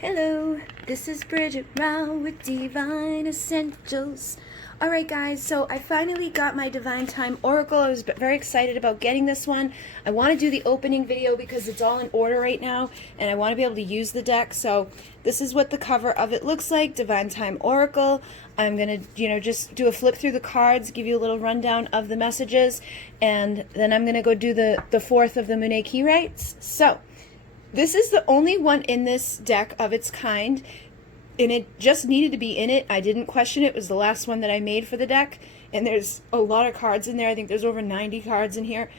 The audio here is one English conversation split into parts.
Hello, this is Bridget Rau with Divine Essentials. Alright guys, so I finally got my Divine Time Oracle. I was very excited about getting this one. I want to do the opening video because it's all in order right now and I want to be able to use the deck. So this is what the cover of it looks like, Divine Time Oracle. I'm going to, just do a flip through the cards, give you a little rundown of the messages, and then I'm going to go do the fourth of the Monet Key Rights. So this is the only one in this deck of its kind, and it just needed to be in it. I didn't question it. It was the last one that I made for the deck, and there's a lot of cards in there. I think there's over 90 cards in here.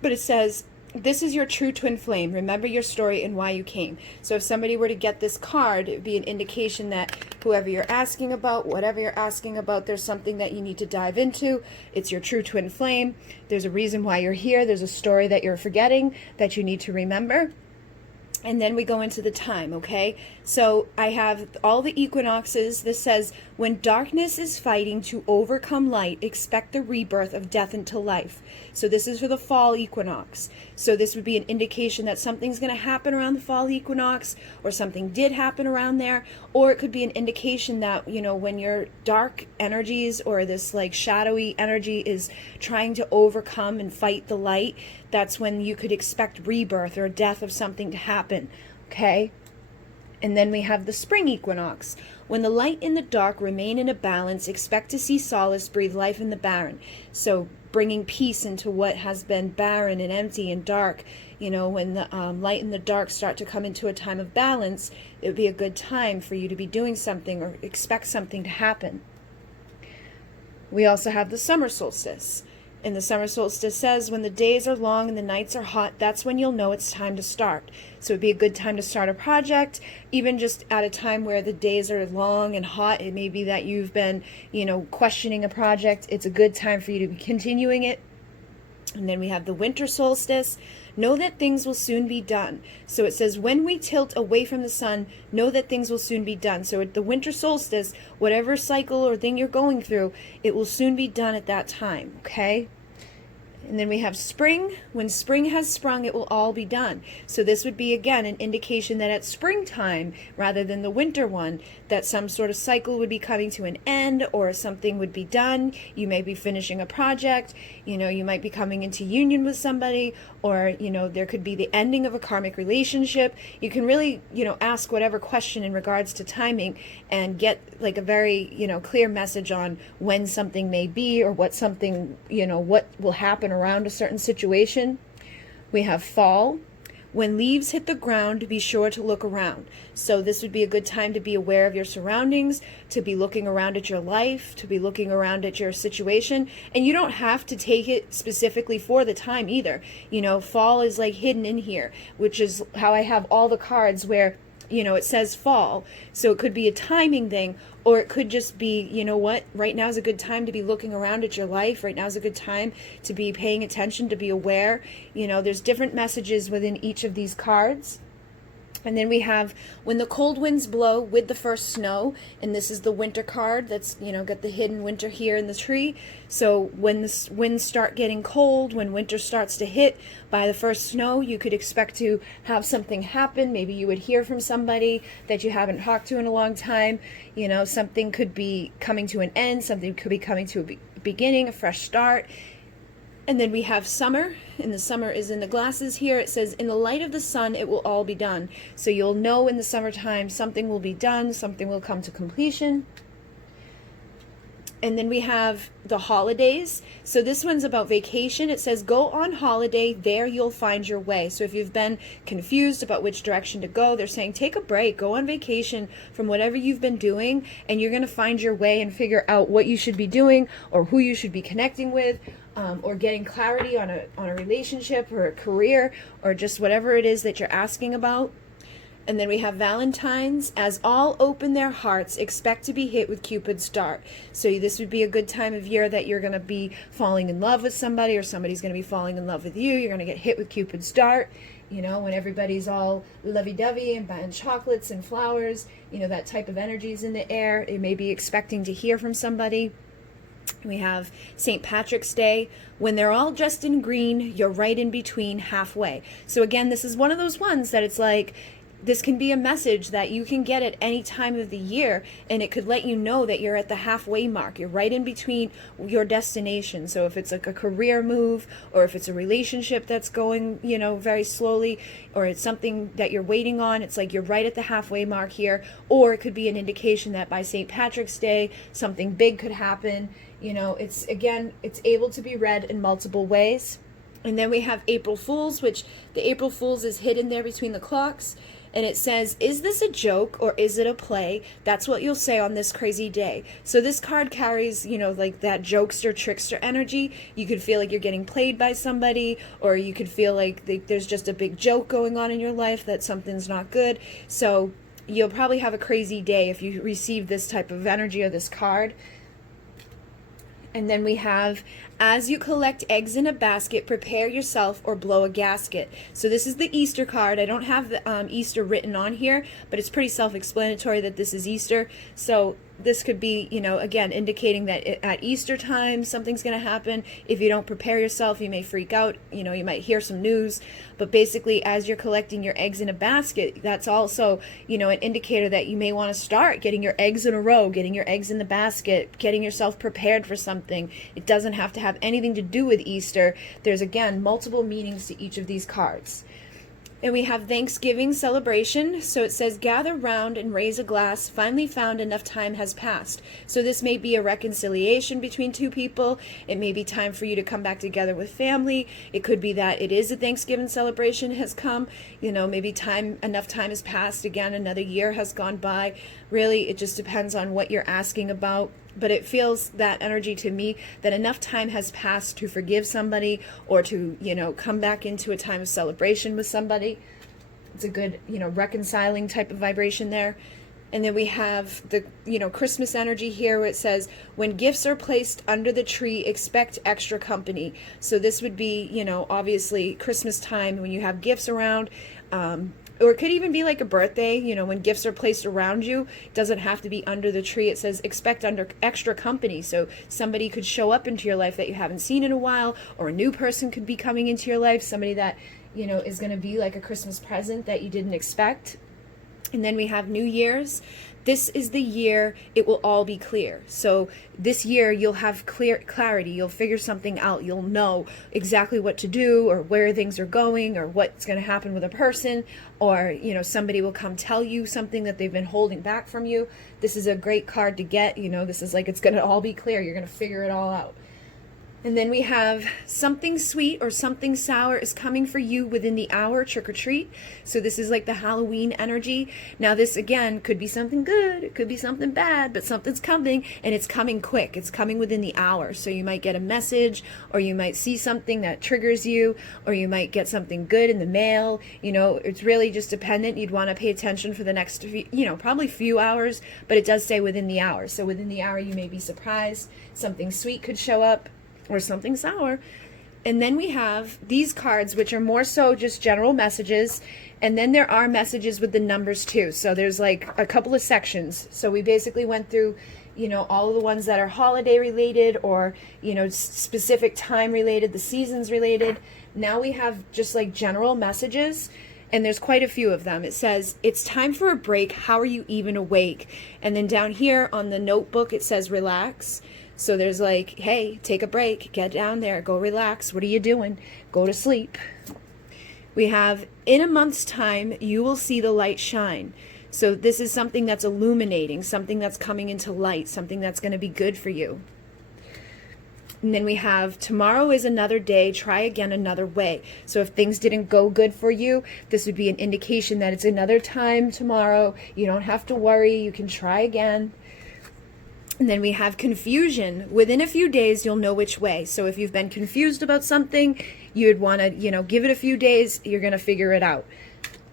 But it says, this is your true twin flame. Remember your story and why you came. So if somebody were to get this card, it would be an indication that whoever you're asking about, whatever you're asking about, there's something that you need to dive into. It's your true twin flame. There's a reason why you're here. There's a story that you're forgetting that you need to remember. And then we go into the time, okay? So I have all the equinoxes. This says, when darkness is fighting to overcome light, expect the rebirth of death into life. So this is for the fall equinox. So this would be an indication that something's going to happen around the fall equinox, or something did happen around there. Or it could be an indication that, when your dark energies or this like shadowy energy is trying to overcome and fight the light, that's when you could expect rebirth or death of something to happen, okay? And then we have the spring equinox. When the light and the dark remain in a balance, expect to see solace, breathe life in the barren. So bringing peace into what has been barren and empty and dark. When the light and the dark start to come into a time of balance, it would be a good time for you to be doing something or expect something to happen. We also have the summer solstice. And the summer solstice says, when the days are long and the nights are hot, that's when you'll know it's time to start. So it'd be a good time to start a project, even just at a time where the days are long and hot. It may be that you've been, questioning a project. It's a good time for you to be continuing it. And then we have the winter solstice. Know that things will soon be done. So it says, when we tilt away from the sun, know that things will soon be done. So at the winter solstice, whatever cycle or thing you're going through, it will soon be done at that time, okay? And then we have spring. When spring has sprung, it will all be done. So this would be, again, an indication that at springtime, rather than the winter one, that some sort of cycle would be coming to an end, or something would be done. You may be finishing a project, you might be coming into union with somebody, or, there could be the ending of a karmic relationship. You can really, ask whatever question in regards to timing and get like a very, clear message on when something may be, or what something, what will happen around a certain situation. We have fall. When leaves hit the ground, be sure to look around. So this would be a good time to be aware of your surroundings, to be looking around at your life, to be looking around at your situation. And you don't have to take it specifically for the time either. Fall is like hidden in here, which is how I have all the cards where it says fall. So it could be a timing thing, or it could just be, right now is a good time to be looking around at your life. Right now is a good time to be paying attention, to be aware. There's different messages within each of these cards. And then we have when the cold winds blow with the first snow, and this is the winter card that's, got the hidden winter here in the tree. So when the winds start getting cold, when winter starts to hit by the first snow, you could expect to have something happen. Maybe you would hear from somebody that you haven't talked to in a long time. Something could be coming to an end, something could be coming to a beginning, a fresh start. And then we have summer, and the summer is in the glasses here. It says, in the light of the sun, it will all be done. So you'll know in the summertime something will be done, something will come to completion. And then we have the holidays. So this one's about vacation. It says, go on holiday, there you'll find your way. So if you've been confused about which direction to go, they're saying take a break, go on vacation from whatever you've been doing, and you're going to find your way and figure out what you should be doing, or who you should be connecting with, or getting clarity on a relationship or a career, or just whatever it is that you're asking about. And then we have Valentine's. As all open their hearts, expect to be hit with Cupid's dart. So this would be a good time of year that you're going to be falling in love with somebody, or somebody's going to be falling in love with you. You're going to get hit with Cupid's dart. When everybody's all lovey-dovey and buying chocolates and flowers, that type of energy is in the air. You may be expecting to hear from somebody. We have St. Patrick's Day. When they're all dressed in green, you're right in between, halfway. So again, this is one of those ones that it's like, this can be a message that you can get at any time of the year, and it could let you know that you're at the halfway mark. You're right in between your destination. So if it's like a career move, or if it's a relationship that's going, you know, very slowly, or it's something that you're waiting on, it's like you're right at the halfway mark here. Or it could be an indication that by St. Patrick's Day, something big could happen. You know, it's, again, it's able to be read in multiple ways. And then we have April Fools, which the April Fools is hidden there between the clocks. And it says, is this a joke or is it a play? That's what you'll say on this crazy day. So this card carries, you know, like that jokester, trickster energy. You could feel like you're getting played by somebody, or you could feel like there's just a big joke going on in your life, that something's not good. So you'll probably have a crazy day if you receive this type of energy or this card. And then we have, as you collect eggs in a basket, prepare yourself or blow a gasket. So this is the Easter card. I don't have the Easter written on here, but it's pretty self-explanatory that this is Easter. So this could be, you know, again, indicating that at Easter time, something's going to happen. If you don't prepare yourself, you may freak out. You know, you might hear some news. But basically, as you're collecting your eggs in a basket, that's also, you know, an indicator that you may want to start getting your eggs in a row, getting your eggs in the basket, getting yourself prepared for something. It doesn't have to have anything to do with Easter. There's, again, multiple meanings to each of these cards. And we have Thanksgiving celebration. So it says, gather round and raise a glass. Finally found enough time has passed. So this may be a reconciliation between two people. It may be time for you to come back together with family. It could be that it is a Thanksgiving celebration has come. You know, maybe enough time has passed. Again, another year has gone by. Really, it just depends on what you're asking about. But it feels, that energy to me, that enough time has passed to forgive somebody, or to, you know, come back into a time of celebration with somebody. It's a good, you know, reconciling type of vibration there. And then we have the, you know, Christmas energy here, where it says, when gifts are placed under the tree, expect extra company. So this would be, you know, obviously Christmas time when you have gifts around. Or it could even be like a birthday, you know, when gifts are placed around you. It doesn't have to be under the tree. It says expect extra company. So somebody could show up into your life that you haven't seen in a while, or a new person could be coming into your life, somebody that, you know, is going to be like a Christmas present that you didn't expect. And then we have New Year's. This is the year it will all be clear. So this year you'll have clarity. You'll figure something out. You'll know exactly what to do, or where things are going, or what's going to happen with a person, or, you know, somebody will come tell you something that they've been holding back from you. This is a great card to get. You know, this is like, it's going to all be clear. You're going to figure it all out. And then we have something sweet or something sour is coming for you within the hour, trick or treat. So this is like the Halloween energy. Now this, again, could be something good, it could be something bad, but something's coming, and it's coming quick. It's coming within the hour. So you might get a message, or you might see something that triggers you, or you might get something good in the mail. You know, it's really just dependent. You'd want to pay attention for the next, you know, probably few hours, but it does say within the hour. So within the hour you may be surprised. Something sweet could show up, or something sour. And then we have these cards, which are more so just general messages. And then there are messages with the numbers too. So there's like a couple of sections. So we basically went through, you know, all of the ones that are holiday related, or, you know, specific time related, the seasons related. Now we have just like general messages. And there's quite a few of them. It says, it's time for a break. How are you even awake? And then down here on the notebook, it says, relax. So there's like, hey, take a break, get down there, go relax. What are you doing? Go to sleep. We have, in a month's time, you will see the light shine. So this is something that's illuminating, something that's coming into light, something that's going to be good for you. And then we have, tomorrow is another day, try again another way. So if things didn't go good for you, this would be an indication that it's another time tomorrow. You don't have to worry, you can try again. And then we have confusion. Within a few days, you'll know which way. So if you've been confused about something, you'd want to, you know, give it a few days, you're going to figure it out.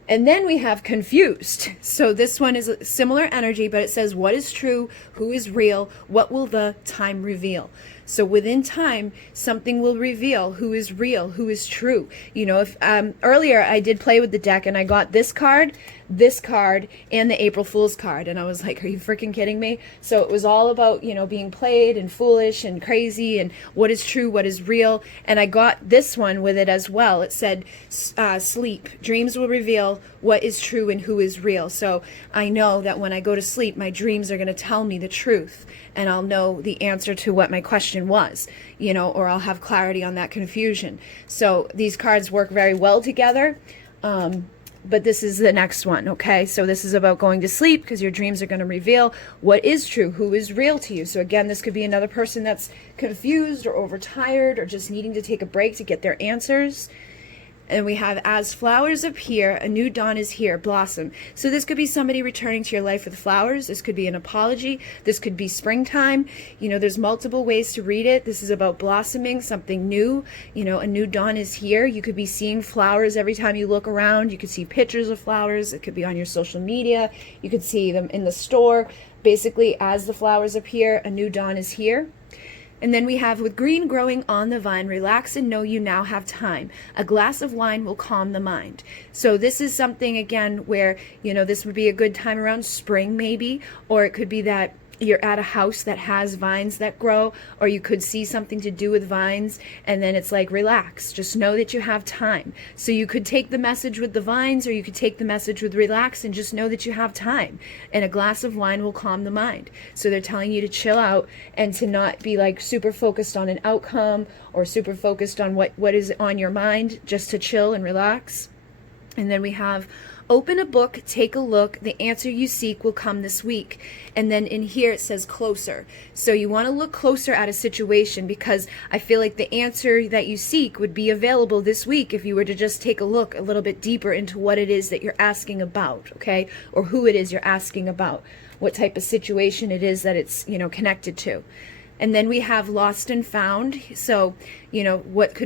And then we have confused. So this one is a similar energy, but it says, what is true? Who is real? What will the time reveal? So within time, something will reveal who is real, who is true. You know, if earlier I did play with the deck and I got this card, and the April Fool's card. And I was like, are you freaking kidding me? So it was all about, you know, being played and foolish and crazy and what is true, what is real. And I got this one with it as well. It said, sleep. Dreams will reveal what is true and who is real. So I know that when I go to sleep, my dreams are going to tell me the truth. And I'll know the answer to what my question was, you know, or I'll have clarity on that confusion. So these cards work very well together. But this is the next one, okay? So this is about going to sleep because your dreams are going to reveal what is true, who is real to you. So again, this could be another person that's confused or overtired or just needing to take a break to get their answers. And we have, as flowers appear, a new dawn is here, blossom. So this could be somebody returning to your life with flowers. This could be an apology. This could be springtime. You know, there's multiple ways to read it. This is about blossoming, something new. You know, a new dawn is here. You could be seeing flowers every time you look around. You could see pictures of flowers. It could be on your social media. You could see them in the store. Basically, as the flowers appear, a new dawn is here. And then we have, with green growing on the vine, relax and know you now have time. A glass of wine will calm the mind. So this is something, again, where, you know, this would be a good time around spring maybe, or it could be that you're at a house that has vines that grow, or you could see something to do with vines, and then it's like, relax, just know that you have time. So you could take the message with the vines, or you could take the message with relax and just know that you have time, and a glass of wine will calm the mind. So they're telling you to chill out and to not be like super focused on an outcome or super focused on what is on your mind, just to chill and relax. And then we have, open a book, take a look, the answer you seek will come this week. And then in here it says closer. So you want to look closer at a situation, because I feel like the answer that you seek would be available this week if you were to just take a look a little bit deeper into what it is that you're asking about, okay? Or who it is you're asking about, what type of situation it is that it's, you know, connected to. And then we have lost and found. So, you know, what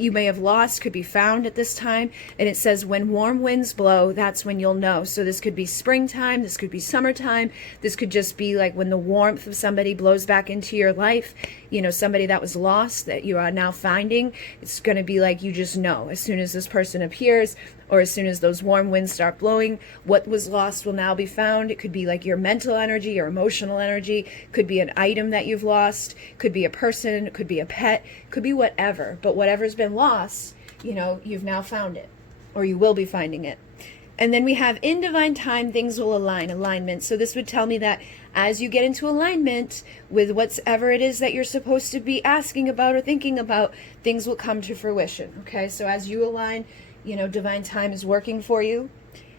you may have lost could be found at this time. And it says, when warm winds blow, that's when you'll know. So this could be springtime. This could be summertime. This could just be like when the warmth of somebody blows back into your life, you know, somebody that was lost that you are now finding. It's going to be like, you just know as soon as this person appears, or as soon as those warm winds start blowing, what was lost will now be found. It could be like your mental energy, your emotional energy. Could be an item that you've lost. Could be a person. It could be a pet. Could be whatever. But whatever's been lost, you know, you've now found it, or you will be finding it. And then we have, in divine time, things will align, alignment. So this would tell me that as you get into alignment with whatever it is that you're supposed to be asking about or thinking about, things will come to fruition. Okay, so as you align, you know, divine time is working for you.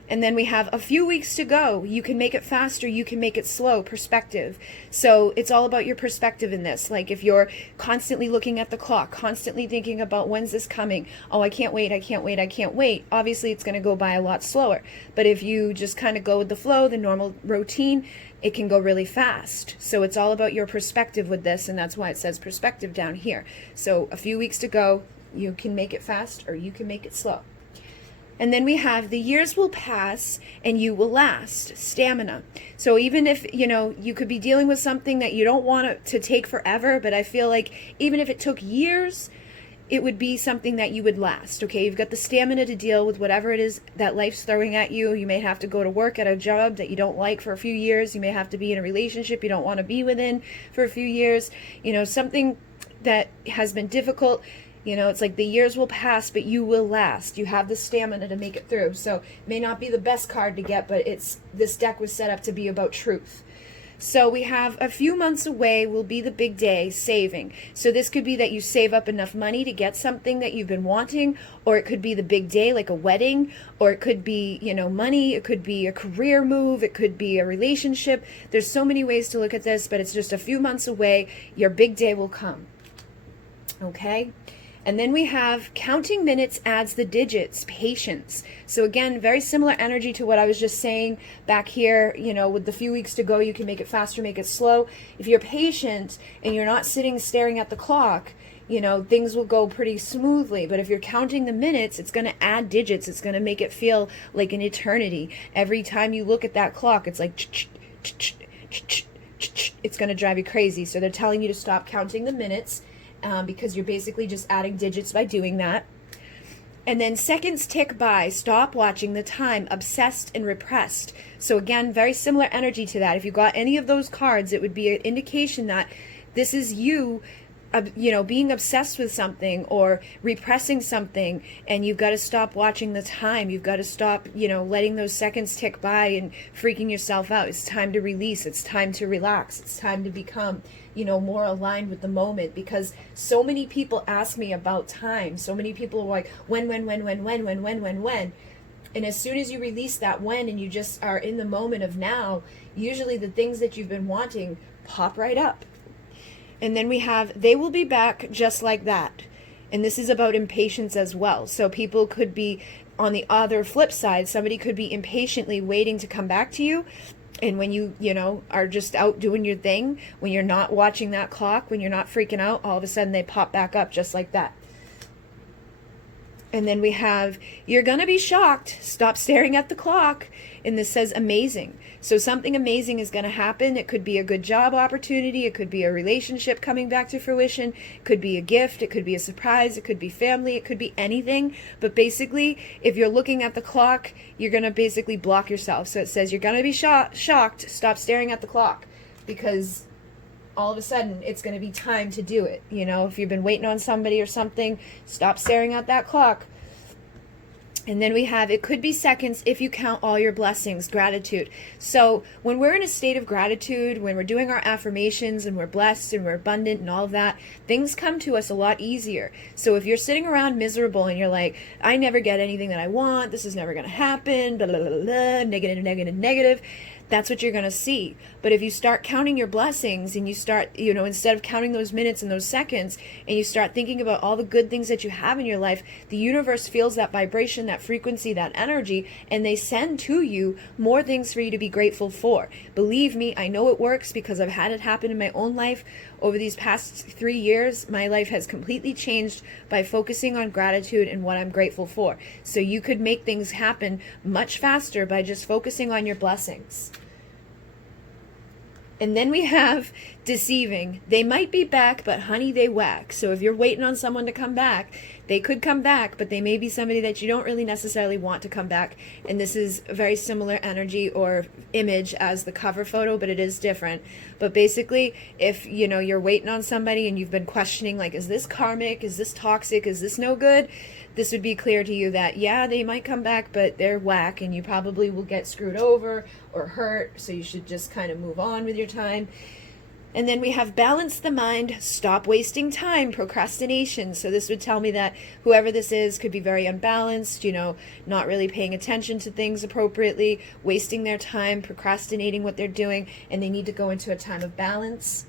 And then we have a few weeks to go. You can make it faster, you can make it slow, perspective. So it's all about your perspective in this. Like if you're constantly looking at the clock, constantly thinking about when's this coming? Oh, I can't wait, I can't wait, I can't wait. Obviously it's going to go by a lot slower. But if you just kind of go with the flow, the normal routine, it can go really fast. So it's all about your perspective with this, and that's why it says perspective down here. So a few weeks to go. You can make it fast or you can make it slow. And then we have, the years will pass and you will last, stamina. So even if, you know, you could be dealing with something that you don't want it to take forever, but I feel like even if it took years, it would be something that you would last, okay? You've got the stamina to deal with whatever it is that life's throwing at you. You may have to go to work at a job that you don't like for a few years. You may have to be in a relationship you don't want to be within for a few years. You know, something that has been difficult. You know, it's like the years will pass, but you will last. You have the stamina to make it through. So it may not be the best card to get, but this deck was set up to be about truth. So we have, a few months away will be the big day, saving. So this could be that you save up enough money to get something that you've been wanting, or it could be the big day, like a wedding, or it could be, you know, money. It could be a career move. It could be a relationship. There's so many ways to look at this, but it's just a few months away. Your big day will come. Okay? And then we have, counting minutes adds the digits, patience. So again, very similar energy to what I was just saying back here, you know, with the few weeks to go, you can make it faster, make it slow. If you're patient and you're not sitting staring at the clock, you know, things will go pretty smoothly. But if you're counting the minutes, it's going to add digits. It's going to make it feel like an eternity. Every time you look at that clock, it's like, it's going to drive you crazy. So they're telling you to stop counting the minutes because you're basically just adding digits by doing that. And then seconds tick by, stop watching the time, obsessed and repressed. So again, very similar energy to that. If you got any of those cards, it would be an indication that this is you, being obsessed with something or repressing something, and you've got to stop watching the time. You've got to stop, letting those seconds tick by and freaking yourself out. It's time to release. It's time to relax. It's time to become more aligned with the moment, because so many people ask me about time. So many people are like, when. And as soon as you release that when, and you just are in the moment of now, usually the things that you've been wanting pop right up. And then we have, they will be back just like that. And this is about impatience as well. So people could be, on the other flip side, somebody could be impatiently waiting to come back to you. And when you are just out doing your thing, when you're not watching that clock, when you're not freaking out, all of a sudden they pop back up just like that. And then we have, you're going to be shocked. Stop staring at the clock. And this says amazing. So something amazing is going to happen. It could be a good job opportunity. It could be a relationship coming back to fruition. It could be a gift. It could be a surprise. It could be family. It could be anything. But basically, if you're looking at the clock, you're going to basically block yourself. So it says you're going to be shocked. Stop staring at the clock, because all of a sudden it's going to be time to do it. If you've been waiting on somebody or something, stop staring at that clock. And then we have, it could be seconds if you count all your blessings, gratitude. So when we're in a state of gratitude, when we're doing our affirmations and we're blessed and we're abundant and all of that, things come to us a lot easier. So if you're sitting around miserable and you're like, I never get anything that I want, this is never going to happen, blah, blah, blah, blah, negative, that's what you're going to see. But if you start counting your blessings and you start, instead of counting those minutes and those seconds, and you start thinking about all the good things that you have in your life, the universe feels that vibration, that frequency, that energy, and they send to you more things for you to be grateful for. Believe me, I know it works, because I've had it happen in my own life. Over these past 3 years, my life has completely changed by focusing on gratitude and what I'm grateful for. So you could make things happen much faster by just focusing on your blessings. And then we have deceiving. They might be back, but honey, they whack. So if you're waiting on someone to come back, they could come back, but they may be somebody that you don't really necessarily want to come back. And this is a very similar energy or image as the cover photo, but it is different. But basically, if you're waiting on somebody and you've been questioning, like, is this karmic? Is this toxic? Is this no good? This would be clear to you that, yeah, they might come back, but they're whack, and you probably will get screwed over or hurt. So you should just kind of move on with your time. And then we have balance the mind, stop wasting time, procrastination. So this would tell me that whoever this is could be very unbalanced, not really paying attention to things appropriately, wasting their time, procrastinating what they're doing, and they need to go into a time of balance.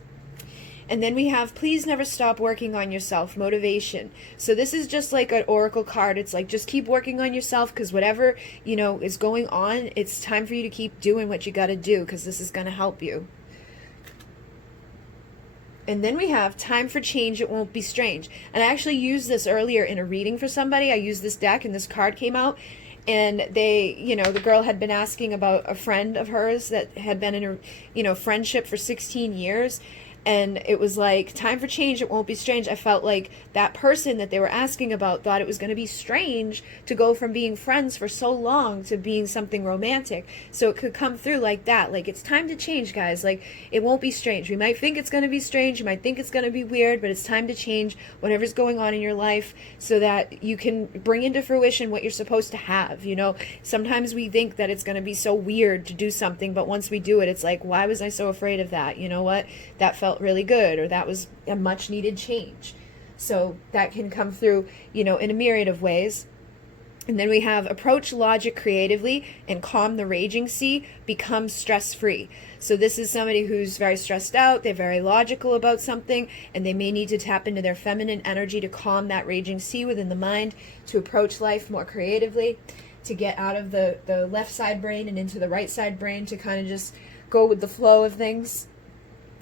And then we have, please never stop working on yourself, motivation. So this is just like an oracle card. It's like, just keep working on yourself, because whatever, is going on, it's time for you to keep doing what you got to do, because this is going to help you. And then we have time for change, it won't be strange. And I actually used this earlier in a reading for somebody. I used this deck and this card came out, and they, the girl had been asking about a friend of hers that had been in a, friendship for 16 years. And it was like, time for change, it won't be strange. I felt like that person that they were asking about thought it was going to be strange to go from being friends for so long to being something romantic. So it could come through like that. Like, it's time to change, guys. Like, it won't be strange. We might think it's going to be strange. You might think it's going to be weird, but it's time to change whatever's going on in your life so that you can bring into fruition what you're supposed to have. Sometimes we think that it's going to be so weird to do something, but once we do it, it's like, why was I so afraid of that? You know what? That felt really good, or that was a much needed change. So that can come through, in a myriad of ways. And then we have approach logic creatively and calm the raging sea, become stress-free. So this is somebody who's very stressed out, they're very logical about something, and they may need to tap into their feminine energy to calm that raging sea within the mind, to approach life more creatively, to get out of the left side brain and into the right side brain, to kind of just go with the flow of things.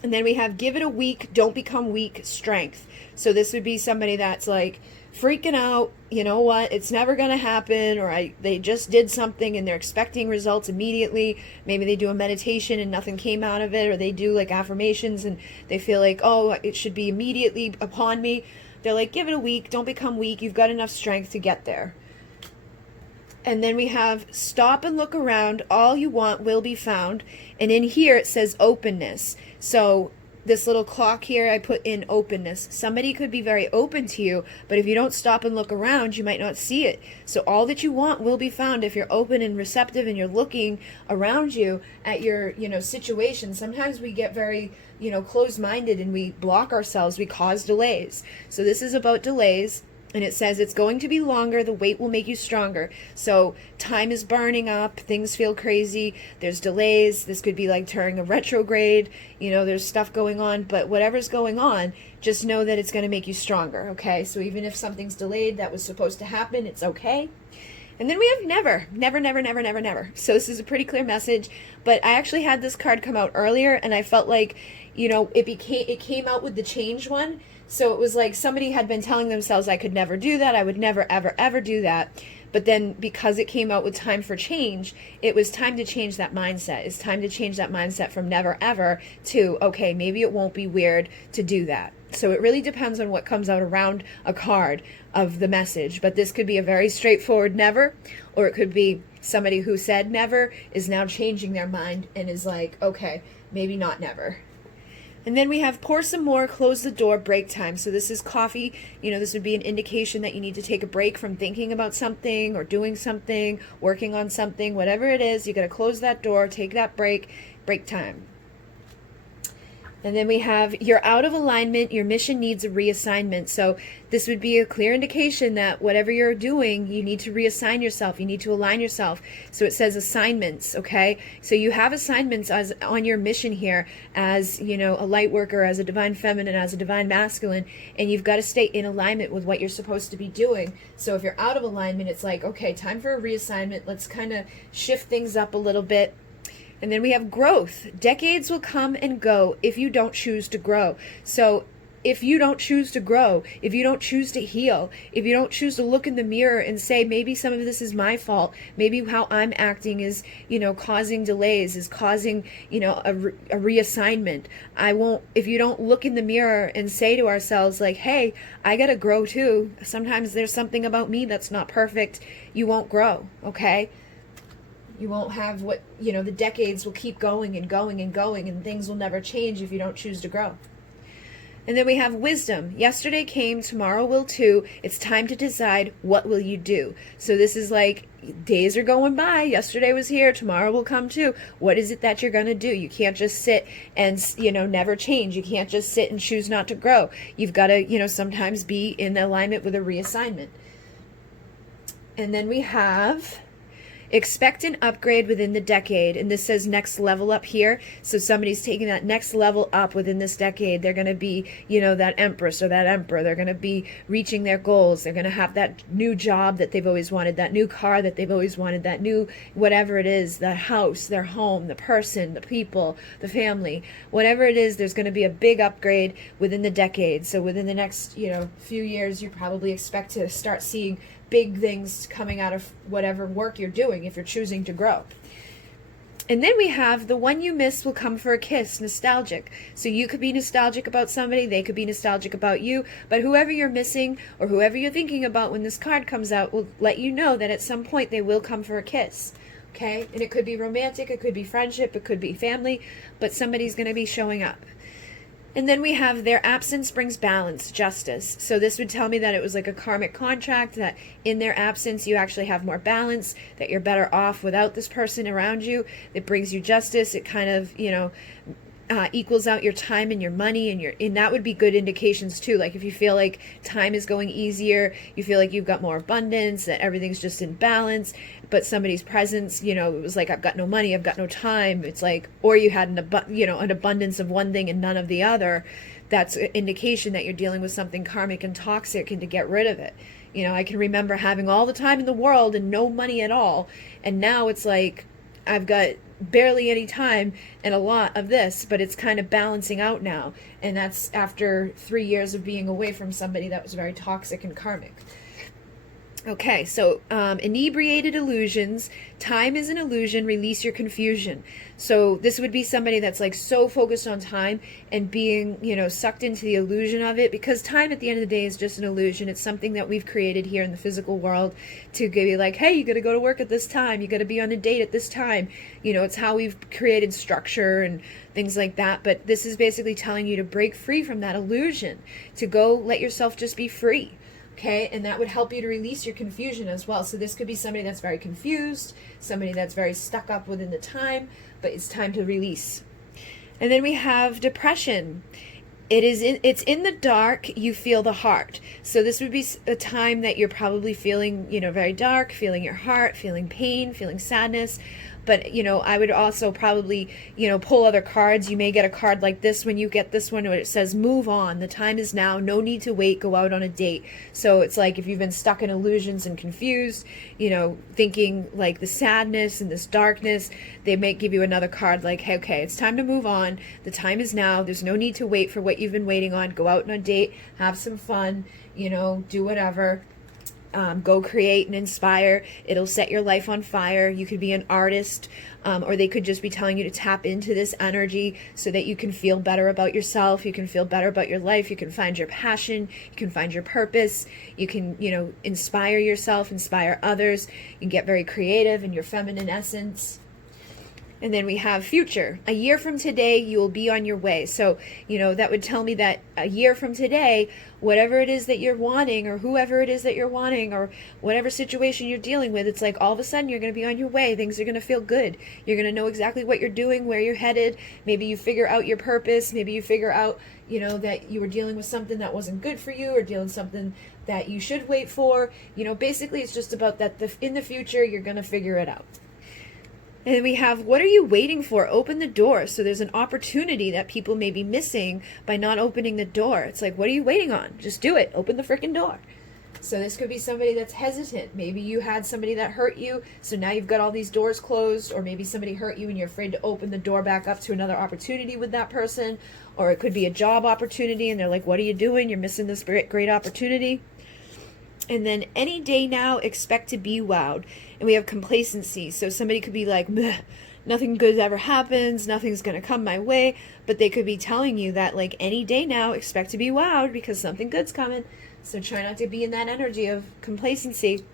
And then we have give it a week, don't become weak, strength. So this would be somebody that's like freaking out, you know what, it's never going to happen, or they just did something and they're expecting results immediately. Maybe they do a meditation and nothing came out of it, or they do like affirmations and they feel like, oh, it should be immediately upon me. They're like, give it a week, don't become weak, you've got enough strength to get there. And then we have stop and look around, all you want will be found. And in here it says openness. So this little clock here, I put in openness. Somebody could be very open to you, but if you don't stop and look around, you might not see it. So all that you want will be found if you're open and receptive and you're looking around you at your, situation. Sometimes we get very, closed-minded and we block ourselves. We cause delays. So this is about delays. And it says it's going to be longer, the wait will make you stronger. So time is burning up, things feel crazy, there's delays, this could be like during a retrograde, there's stuff going on, but whatever's going on, just know that it's going to make you stronger, okay? So even if something's delayed that was supposed to happen, it's okay. And then we have never, never, never, never, never, never. So this is a pretty clear message, but I actually had this card come out earlier, and I felt like, it came out with the change one. So it was like somebody had been telling themselves, I could never do that, I would never, ever, ever do that. But then because it came out with time for change, it was time to change that mindset. It's time to change that mindset from never, ever to, okay, maybe it won't be weird to do that. So it really depends on what comes out around a card of the message. But this could be a very straightforward never, or it could be somebody who said never is now changing their mind and is like, okay, maybe not never. And then we have pour some more, close the door, break time. So this is coffee. This would be an indication that you need to take a break from thinking about something or doing something, working on something, whatever it is. You got to close that door, take that break time. And then we have you're out of alignment, your mission needs a reassignment. So this would be a clear indication that whatever you're doing, you need to reassign yourself, you need to align yourself. So it says assignments, okay? So you have assignments as on your mission here as, a light worker, as a divine feminine, as a divine masculine, and you've got to stay in alignment with what you're supposed to be doing. So if you're out of alignment, it's like, okay, time for a reassignment. Let's kind of shift things up a little bit. And then we have growth. Decades will come and go if you don't choose to grow. So if you don't choose to grow, if you don't choose to heal, if you don't choose to look in the mirror and say, maybe some of this is my fault, maybe how I'm acting is, causing delays, is causing, a reassignment. If you don't look in the mirror and say to ourselves like, hey, I got to grow too. Sometimes there's something about me that's not perfect. You won't grow, okay? You won't have the decades will keep going and going and going, and things will never change if you don't choose to grow. And then we have wisdom. Yesterday came, tomorrow will too. It's time to decide, what will you do? So this is like, days are going by. Yesterday was here, tomorrow will come too. What is it that you're going to do? You can't just sit and, never change. You can't just sit and choose not to grow. You've got to, sometimes be in alignment with a reassignment. And then we have expect an upgrade within the decade, and this says next level up here. So somebody's taking that next level up within this decade. They're going to be, that empress or that emperor. They're going to be reaching their goals. They're going to have that new job that they've always wanted, that new car that they've always wanted, that new whatever it is, the house, their home, the person, the people, the family, whatever it is. There's going to be a big upgrade within the decade. So within the next, few years, you probably expect to start seeing big things coming out of whatever work you're doing if you're choosing to grow. And then we have the one you miss will come for a kiss, nostalgic. So you could be nostalgic about somebody, they could be nostalgic about you, but whoever you're missing or whoever you're thinking about when this card comes out will let you know that at some point they will come for a kiss. Okay? And it could be romantic, it could be friendship, it could be family, but somebody's going to be showing up. And then we have their absence brings balance, justice. So this would tell me that it was like a karmic contract, that in their absence you actually have more balance, that you're better off without this person around you. It brings you justice. It kind of, equals out your time and your money, and that would be good indications too. Like if you feel like time is going easier, you feel like you've got more abundance, that everything's just in balance, but somebody's presence, it was like, I've got no money, I've got no time. It's like, or you had an abundance of one thing and none of the other. That's an indication that you're dealing with something karmic and toxic, and to get rid of it. I can remember having all the time in the world and no money at all, and now it's like I've got barely any time and a lot of this, but it's kind of balancing out now. And that's after 3 years of being away from somebody that was very toxic and karmic. Okay, so inebriated illusions. Time is an illusion. Release your confusion. So this would be somebody that's like so focused on time and being, you know, sucked into the illusion of it, because time at the end of the day is just an illusion. It's something that we've created here in the physical world to be like, hey, you got to go to work at this time. You got to be on a date at this time. You know, it's how we've created structure and things like that. But this is basically telling you to break free from that illusion, to go let yourself just be free. Okay, and that would help you to release your confusion as well. So this could be somebody that's very confused, somebody that's very stuck up within the time, but it's time to release. And then we have depression. It's in the dark, you feel the heart. So this would be a time that you're probably feeling, you know, very dark, feeling your heart, feeling pain, feeling sadness. But, you know, I would also probably, you know, pull other cards. You may get a card like this when you get this one where it says, move on. The time is now. No need to wait. Go out on a date. So it's like if you've been stuck in illusions and confused, you know, thinking like the sadness and this darkness, they may give you another card like, hey, okay, it's time to move on. The time is now. There's no need to wait for what you've been waiting on. Go out on a date. Have some fun. You know, do whatever. Go create and inspire. It'll set your life on fire. You could be an artist, or they could just be telling you to tap into this energy so that you can feel better about yourself. You can feel better about your life. You can find your passion. You can find your purpose. You can, you know, inspire yourself, inspire others. You can get very creative in your feminine essence. And then we have future. A year from today, you will be on your way. So, you know, that would tell me that a year from today, whatever it is that you're wanting, or whoever it is that you're wanting, or whatever situation you're dealing with, it's like all of a sudden you're going to be on your way. Things are going to feel good. You're going to know exactly what you're doing, where you're headed. Maybe you figure out your purpose. Maybe you figure out, you know, that you were dealing with something that wasn't good for you, or dealing with something that you should wait for. You know, basically it's just about that in the future, you're going to figure it out. And then we have, what are you waiting for? Open the door. So there's an opportunity that people may be missing by not opening the door. It's like, what are you waiting on? Just do it. Open the freaking door. So this could be somebody that's hesitant. Maybe you had somebody that hurt you, so now you've got all these doors closed, or maybe somebody hurt you and you're afraid to open the door back up to another opportunity with that person. Or it could be a job opportunity and they're like, what are you doing? You're missing this great opportunity. And then any day now, expect to be wowed. And we have complacency. So somebody could be like, nothing good ever happens, nothing's going to come my way. But they could be telling you that like any day now, expect to be wowed because something good's coming. So try not to be in that energy of complacency.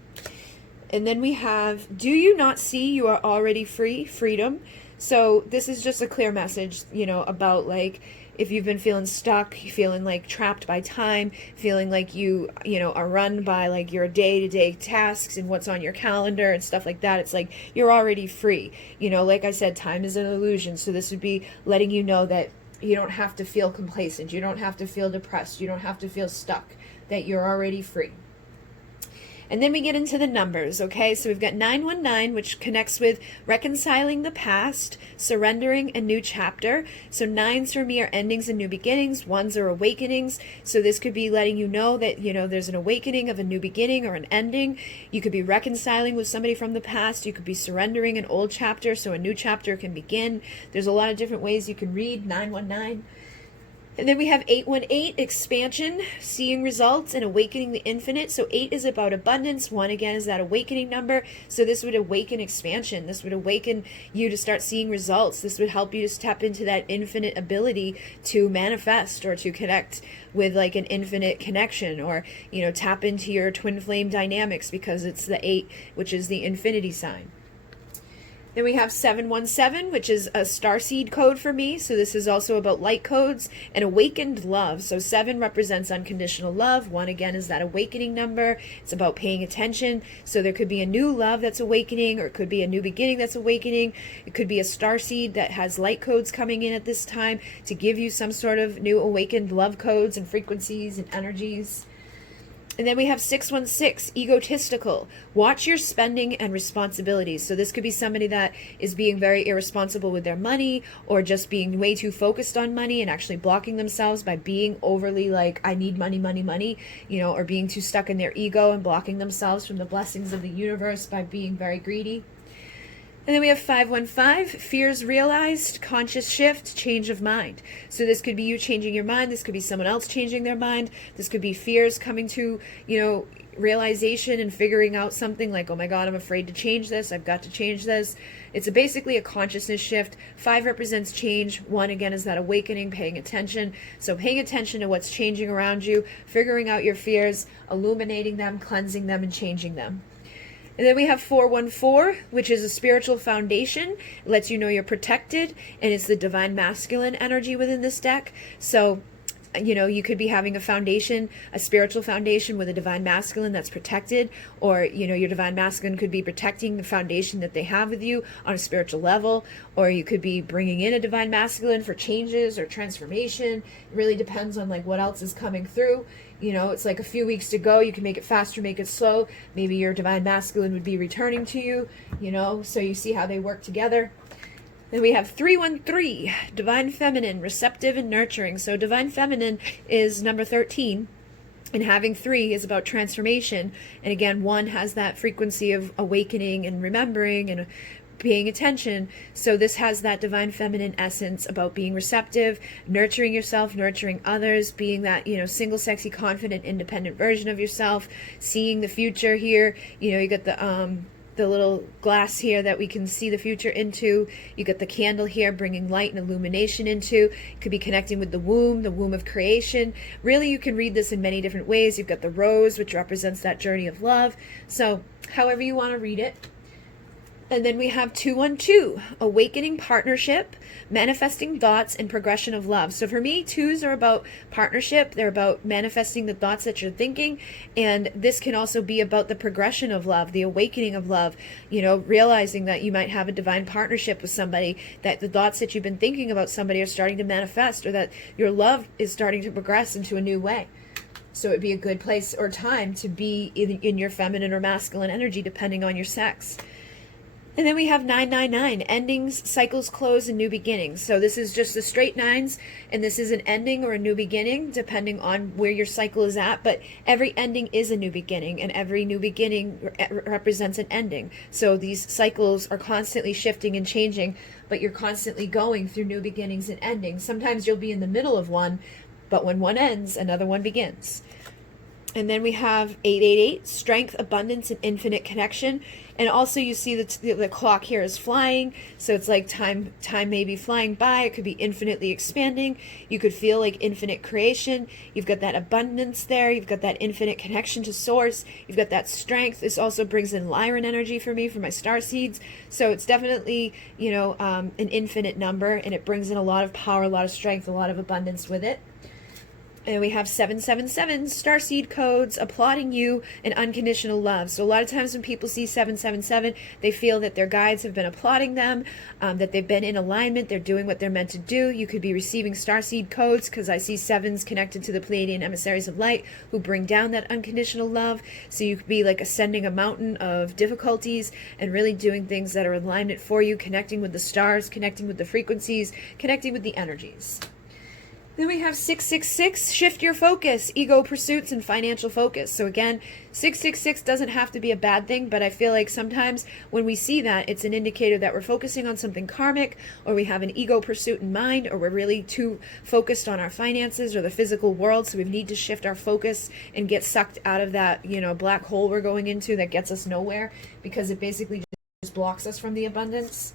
And then we have, do you not see you are already free? Freedom. So this is just a clear message, you know, about like, if you've been feeling stuck, feeling like trapped by time, feeling like you know, are run by like your day-to-day tasks and what's on your calendar and stuff like that, it's like you're already free. You know, like I said, time is an illusion. So this would be letting you know that you don't have to feel complacent. You don't have to feel depressed. You don't have to feel stuck, that you're already free. And then we get into the numbers, okay? So we've got 919, which connects with reconciling the past, surrendering a new chapter. So 9s for me are endings and new beginnings. 1s are awakenings. So this could be letting you know that, you know, there's an awakening of a new beginning or an ending. You could be reconciling with somebody from the past. You could be surrendering an old chapter, so a new chapter can begin. There's a lot of different ways you can read 919. And then we have 818, expansion, seeing results, and awakening the infinite. So 8 is about abundance. 1, again, is that awakening number. So this would awaken expansion. This would awaken you to start seeing results. This would help you to tap into that infinite ability to manifest or to connect with like an infinite connection, or, you know, tap into your twin flame dynamics because it's the 8, which is the infinity sign. Then we have 717, which is a starseed code for me. So this is also about light codes and awakened love. So 7 represents unconditional love. 1, again, is that awakening number. It's about paying attention. So there could be a new love that's awakening, or it could be a new beginning that's awakening. It could be a starseed that has light codes coming in at this time to give you some sort of new awakened love codes and frequencies and energies. And then we have 616, egotistical. Watch your spending and responsibilities. So this could be somebody that is being very irresponsible with their money, or just being way too focused on money and actually blocking themselves by being overly like, I need money, money, money, you know, or being too stuck in their ego and blocking themselves from the blessings of the universe by being very greedy. And then we have 515, fears realized, conscious shift, change of mind. So this could be you changing your mind. This could be someone else changing their mind. This could be fears coming to, realization and figuring out something like, oh my God, I'm afraid to change this. I've got to change this. It's basically a consciousness shift. 5 represents change. 1, again, is that awakening, paying attention. So paying attention to what's changing around you, figuring out your fears, illuminating them, cleansing them, and changing them. And then we have 414, which is a spiritual foundation. It lets you know you're protected, and it's the divine masculine energy within this deck. So, you could be having a foundation, a spiritual foundation with a divine masculine that's protected, or, your divine masculine could be protecting the foundation that they have with you on a spiritual level, or you could be bringing in a divine masculine for changes or transformation. It really depends on what else is coming through. It's like a few weeks to go. You can make it faster, make it slow. Maybe your divine masculine would be returning to you, so you see how they work together. Then we have 313, divine feminine, receptive and nurturing. So divine feminine is number 13. And having 3 is about transformation. And again, 1 has that frequency of awakening and remembering and paying attention. So this has that divine feminine essence about being receptive, nurturing yourself, nurturing others, being that, single, sexy, confident, independent version of yourself, seeing the future here. You got the little glass here that we can see the future into. You got the candle here bringing light and illumination into. It could be connecting with the womb of creation. Really, you can read this in many different ways. You've got the rose, which represents that journey of love. So however you want to read it. And then we have 212, awakening partnership, manifesting thoughts, and progression of love. So for me, 2s are about partnership. They're about manifesting the thoughts that you're thinking. And this can also be about the progression of love, the awakening of love, realizing that you might have a divine partnership with somebody, that the thoughts that you've been thinking about somebody are starting to manifest, or that your love is starting to progress into a new way. So it'd be a good place or time to be in your feminine or masculine energy, depending on your sex. And then we have 999, endings, cycles close, and new beginnings. So this is just the straight 9s, and this is an ending or a new beginning, depending on where your cycle is at. But every ending is a new beginning, and every new beginning represents an ending. So these cycles are constantly shifting and changing, but you're constantly going through new beginnings and endings. Sometimes you'll be in the middle of one, but when one ends, another one begins. And then we have 888, strength, abundance, and infinite connection. And also you see the clock here is flying. So it's like time may be flying by. It could be infinitely expanding. You could feel like infinite creation. You've got that abundance there. You've got that infinite connection to source. You've got that strength. This also brings in Lyran energy for me, for my starseeds. So it's definitely, an infinite number, and it brings in a lot of power, a lot of strength, a lot of abundance with it. And we have 777, starseed codes, applauding you, and unconditional love. So a lot of times when people see 777, they feel that their guides have been applauding them, that they've been in alignment, they're doing what they're meant to do. You could be receiving starseed codes, because I see 7s connected to the Pleiadian emissaries of light who bring down that unconditional love. So you could be like ascending a mountain of difficulties and really doing things that are in alignment for you, connecting with the stars, connecting with the frequencies, connecting with the energies. Then we have 666, shift your focus, ego pursuits, and financial focus. So again, 666 doesn't have to be a bad thing, but I feel like sometimes when we see that, it's an indicator that we're focusing on something karmic, or we have an ego pursuit in mind, or we're really too focused on our finances or the physical world. So we need to shift our focus and get sucked out of that, black hole we're going into that gets us nowhere, because it basically just blocks us from the abundance.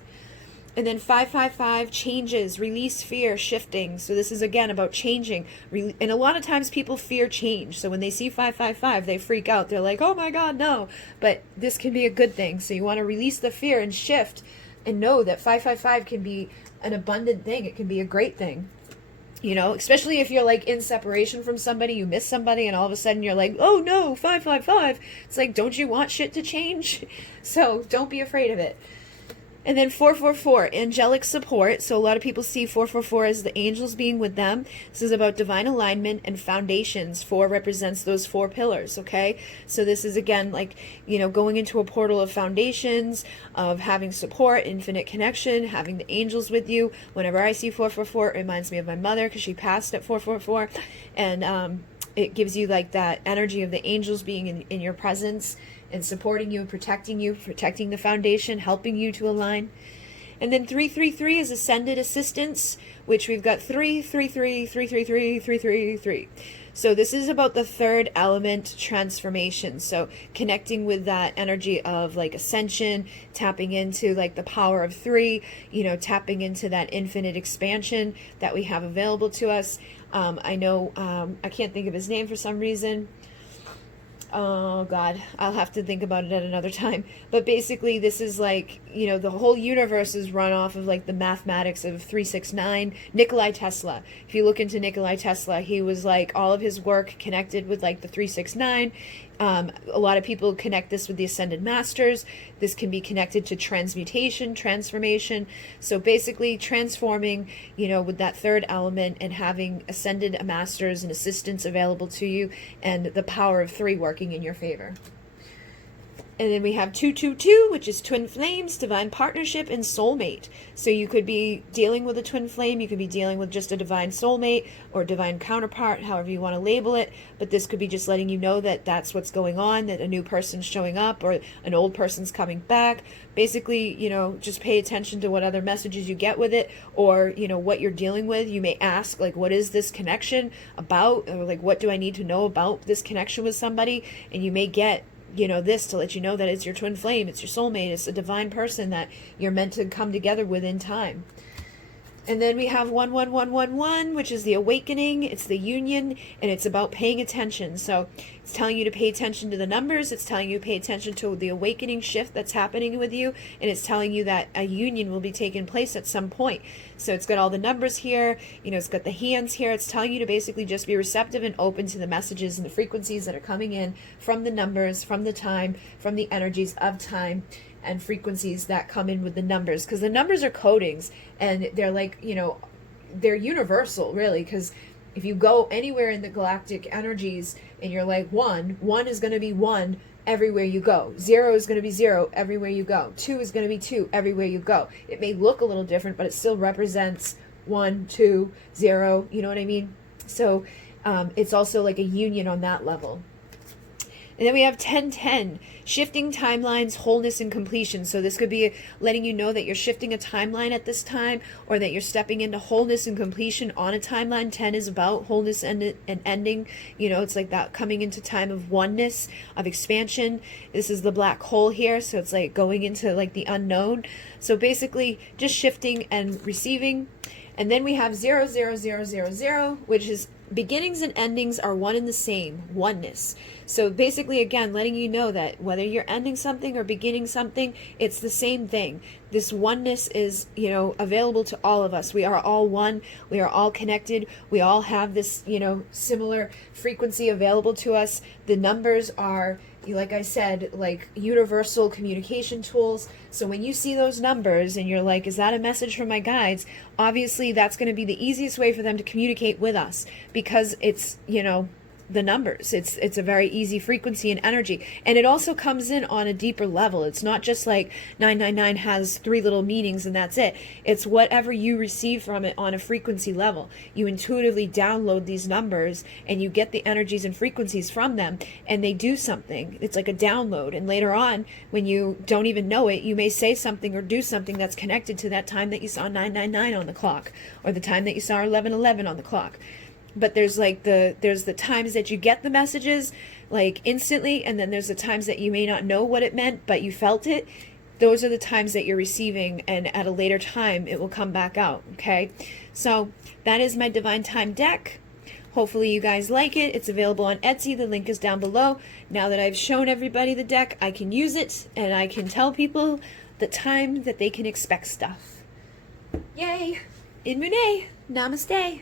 And then 555, changes, release fear, shifting. So this is again about changing. And a lot of times people fear change. So when they see 555, they freak out. They're like, oh my God, no. But this can be a good thing. So you want to release the fear and shift and know that 555 can be an abundant thing. It can be a great thing. Especially if you're like in separation from somebody, you miss somebody, and all of a sudden you're like, oh no, 555. It's like, don't you want shit to change? So don't be afraid of it. And then 444, angelic support. So a lot of people see 444 as the angels being with them. This is about divine alignment and foundations. 4 represents those 4 pillars, okay? So this is, again, like, going into a portal of foundations, of having support, infinite connection, having the angels with you. Whenever I see 444, it reminds me of my mother, because she passed at 444. And it gives you like that energy of the angels being in your presence, and supporting you, protecting the foundation, helping you to align. And then 333 is Ascended Assistance, which we've got 333, 333, 333. So this is about the third element transformation. So connecting with that energy of like ascension, tapping into like the power of 3, you know, tapping into that infinite expansion that we have available to us. I know, I can't think of his name for some reason. Oh God, I'll have to think about it at another time. But basically this is like, you know, the whole universe is run off of like the mathematics of 369. Nikola Tesla. If you look into Nikola Tesla, he was like, all of his work connected with like the 369. A lot of people connect this with the Ascended Masters. This can be connected to transmutation, transformation. So basically transforming, you know, with that third element and having Ascended Masters and assistants available to you, and the power of 3 working in your favor. And then we have 222, which is twin flames, divine partnership, and soulmate. So you could be dealing with a twin flame, you could be dealing with just a divine soulmate or divine counterpart, however you want to label it. But this could be just letting you know that that's what's going on, that a new person's showing up or an old person's coming back. Basically, you know, just pay attention to what other messages you get with it, or, you know, what you're dealing with. You may ask, like, what is this connection about? Or like, what do I need to know about this connection with somebody? And you may get, you know, this to let you know that it's your twin flame, it's your soulmate, it's a divine person that you're meant to come together with in time. And then we have 11111, which is the awakening. It's the union, and it's about paying attention. So it's telling you to pay attention to the numbers. It's telling you to pay attention to the awakening shift that's happening with you. And it's telling you that a union will be taking place at some point. So it's got all the numbers here. You know, it's got the hands here. It's telling you to basically just be receptive and open to the messages and the frequencies that are coming in from the numbers, from the time, from the energies of time, and frequencies that come in with the numbers, because the numbers are codings, and they're like, you know, they're universal really, because if you go anywhere in the galactic energies and you're like 1 is going to be 1 everywhere you go, 0 is going to be 0 everywhere you go, 2 is going to be 2 everywhere you go. It may look a little different, but it still represents 1, 2, 0, you know what I mean? So it's also like a union on that level. And then we have 1010, shifting timelines, wholeness, and completion. So this could be letting you know that you're shifting a timeline at this time, or that you're stepping into wholeness and completion on a timeline. 10 is about wholeness and ending. You know, it's like that coming into time of oneness, of expansion. This is the black hole here, so it's like going into like the unknown. So basically just shifting and receiving. And then we have 00000, which is beginnings and endings are one and the same, oneness. So basically, again, letting you know that whether you're ending something or beginning something, it's the same thing. This oneness is, you know, available to all of us. We are all one. We are all connected. We all have this, you know, similar frequency available to us. The numbers are, like I said, like universal communication tools. So when you see those numbers and you're like, is that a message from my guides? Obviously, that's going to be the easiest way for them to communicate with us, because it's, you know, the numbers. It's a very easy frequency and energy. And it also comes in on a deeper level. It's not just like 999 has 3 little meanings and that's it. It's whatever you receive from it on a frequency level. You intuitively download these numbers and you get the energies and frequencies from them, and they do something. It's like a download. And later on, when you don't even know it, you may say something or do something that's connected to that time that you saw 999 on the clock, or the time that you saw 1111 on the clock. But there's like there's the times that you get the messages like instantly, and then there's the times that you may not know what it meant, but you felt it. Those are the times that you're receiving, and at a later time it will come back out. Okay, so that is my Divine Time deck. Hopefully you guys like it. It's available on Etsy. The link is down below. Now that I've shown everybody the deck, I can use it, and I can tell people the time that they can expect stuff. Yay! In Monet. Namaste.